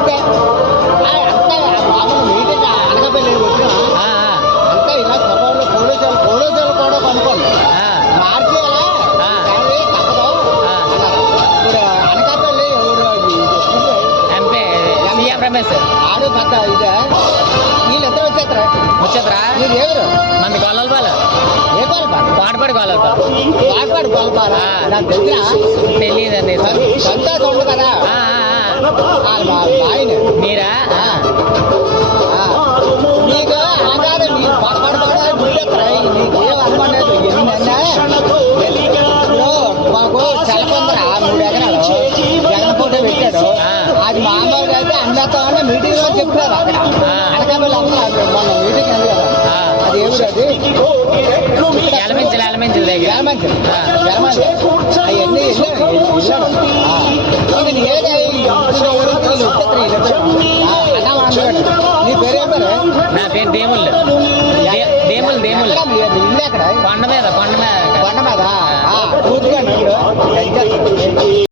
అంతే అంతా మామూలు మీటింగ్ అనకాపల్లి వచ్చినా అంతా ఇలా స్వభావంలో పోలీసులు కూడా కొనుక్కోండి మార్చేయాలా కానీ తప్పదు అన్నారు. ఇప్పుడు అనకాపల్లి రమేష్ ఆడు పెద్ద ఇదే వీళ్ళిద్దరు వచ్చేద్దరా మీరు ఎవరు మంది గొల్లలపాలు ఏ గొల్లపాలు పాటపాడు గొల్లలపాలు పాటపాడు గొల్లపాలా నాకు తెలిసిన తెలియదండి సంతోషం ఉంది కదా ఆయన మీరా నీకు అలాగే మీరు పాటపాడు కూడా గుర్తెత్తరా నీకు ఏం అనుమానం లేదు ఏంటంటే మాకు చలపందరా 3 ఎకరాలు జగన్ ఫోటో పెట్టాడు అది మామూలుగా అయితే అన్నతామని మీటింగ్ లో చెప్తారు అక్కడ అనకాపల్లి మొన్న మీటింగ్ ఉంది కదా అది ఎవరు అది ఎలమంచి అవన్నీ నీ పేరు ఏం పేరు? నా పేరు దేముళ్ళు ఇల్లు ఎక్కడ? కొండ మీద పూర్తిగా